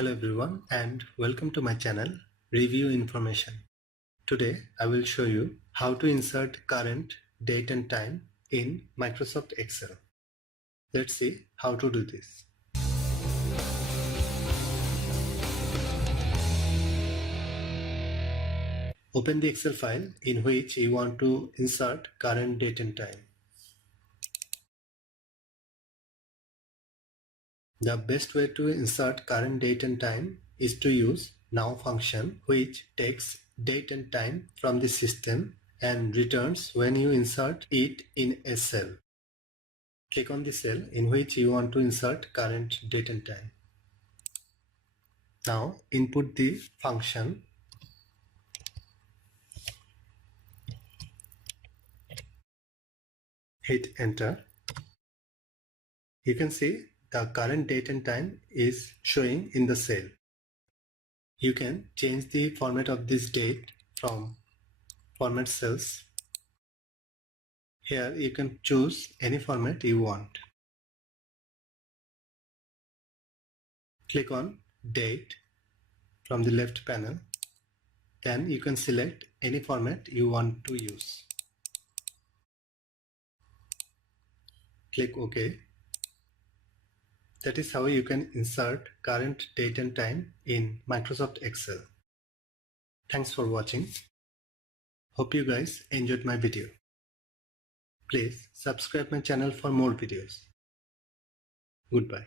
Hello everyone and welcome to my channel Review Information. Today I will show you how to insert current, date and time in Microsoft Excel. Let's see how to do this. Open the Excel file in which you want to insert current, date and time. The best way to insert current, date and time is to use now function, which takes date and time from the system and returns when you insert it in a cell. Click on the cell in which you want to insert current, date and time. Now input the function. Hit enter. You can see the current date and time is showing in the cell. You can change the format of this date from format cells. Here you can choose any format you want. Click on date from the left panel. Then you can select any format you want to use. Click OK. That is how you can insert current, date and time in Microsoft Excel. Thanks for watching. Hope you guys enjoyed my video. Please subscribe my channel for more videos. Goodbye.